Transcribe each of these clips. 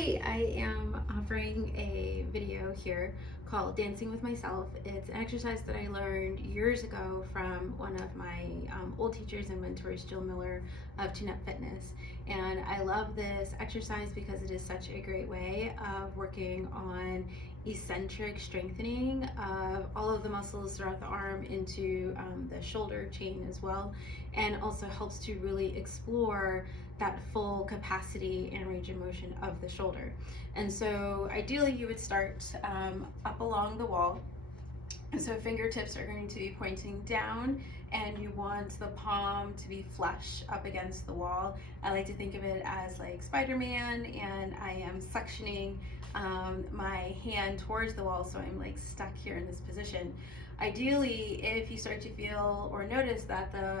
Hi, I am offering a video here called Dancing with Myself. It's an exercise that I learned years ago from one of my old teachers and mentors, Jill Miller of Tune Up Fitness. And I love this exercise because it is such a great way of working on eccentric strengthening of all of the muscles throughout the arm into the shoulder chain as well, and also helps to really explore that full capacity and range of motion of the shoulder. And so ideally you would start up along the wall. And so fingertips are going to be pointing down, and you want the palm to be flush up against the wall. I like to think of it as like Spider-Man, and I am suctioning my hand towards the wall, so I'm like stuck here in this position. Ideally, if you start to feel or notice that the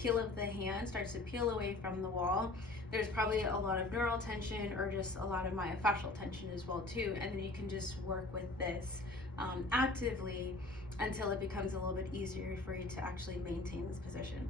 heel of the hand starts to peel away from the wall, there's probably a lot of neural tension or just a lot of myofascial tension as well too, and then you can just work with this actively until it becomes a little bit easier for you to actually maintain this position.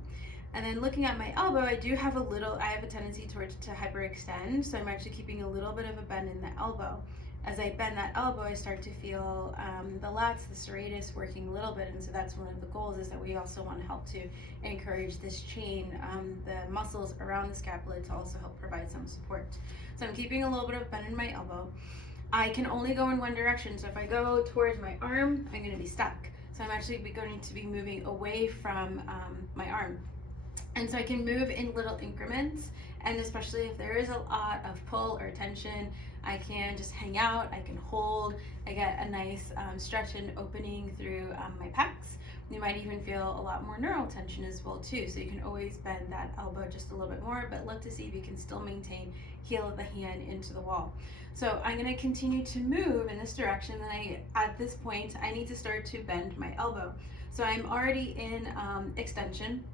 And then looking at my elbow, I have a tendency towards to hyperextend, so I'm actually keeping a little bit of a bend in the elbow. As I bend that elbow, I start to feel the lats, the serratus working a little bit, and so that's one of the goals, is that we also want to help to encourage this chain, the muscles around the scapula, to also help provide some support. So I'm keeping a little bit of bend in my elbow. I can only go in one direction, so if I go towards my arm, I'm going to be stuck. So I'm actually going to be moving away from my arm. And so I can move in little increments, and especially if there is a lot of pull or tension, I can just hang out, I can hold, I get a nice stretch and opening through my pecs. You might even feel a lot more neural tension as well too, so you can always bend that elbow just a little bit more, but look to see if you can still maintain heel of the hand into the wall. So I'm going to continue to move in this direction, and at this point I need to start to bend my elbow. So I'm already in extension.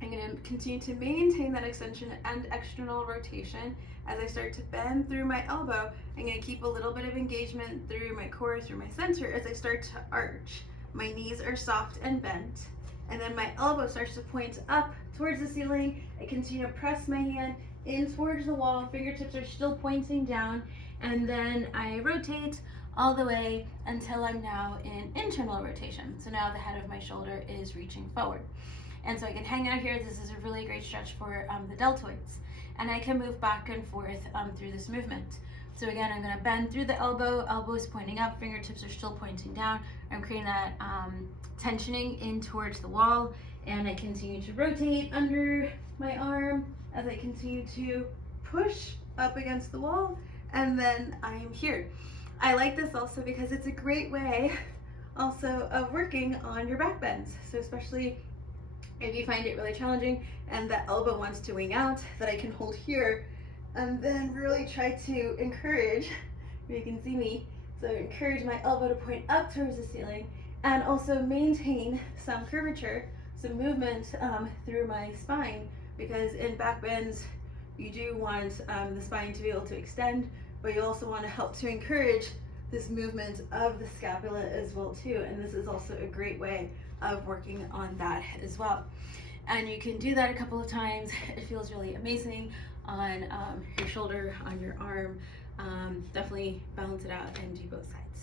I'm going to continue to maintain that extension and external rotation. As I start to bend through my elbow, I'm going to keep a little bit of engagement through my core, through my center. As I start to arch, my knees are soft and bent, and then my elbow starts to point up towards the ceiling. I continue to press my hand in towards the wall, fingertips are still pointing down, and then I rotate all the way until I'm now in internal rotation. So now the head of my shoulder is reaching forward. And so I can hang out here. This is a really great stretch for the deltoids. And I can move back and forth through this movement. So again, I'm going to bend through the elbow is pointing up, fingertips are still pointing down. I'm creating that tensioning in towards the wall, and I continue to rotate under my arm as I continue to push up against the wall, and then I'm here. I like this also because it's a great way also of working on your back bends. So especially if you find it really challenging and that elbow wants to wing out, that I can hold here and then really try to encourage, you can see me, so encourage my elbow to point up towards the ceiling and also maintain some curvature, some movement through my spine, because in back bends you do want the spine to be able to extend, but you also want to help to encourage this movement of the scapula as well too, and this is also a great way of working on that as well. And you can do that a couple of times. It feels really amazing on your shoulder, on your arm. Definitely balance it out and do both sides.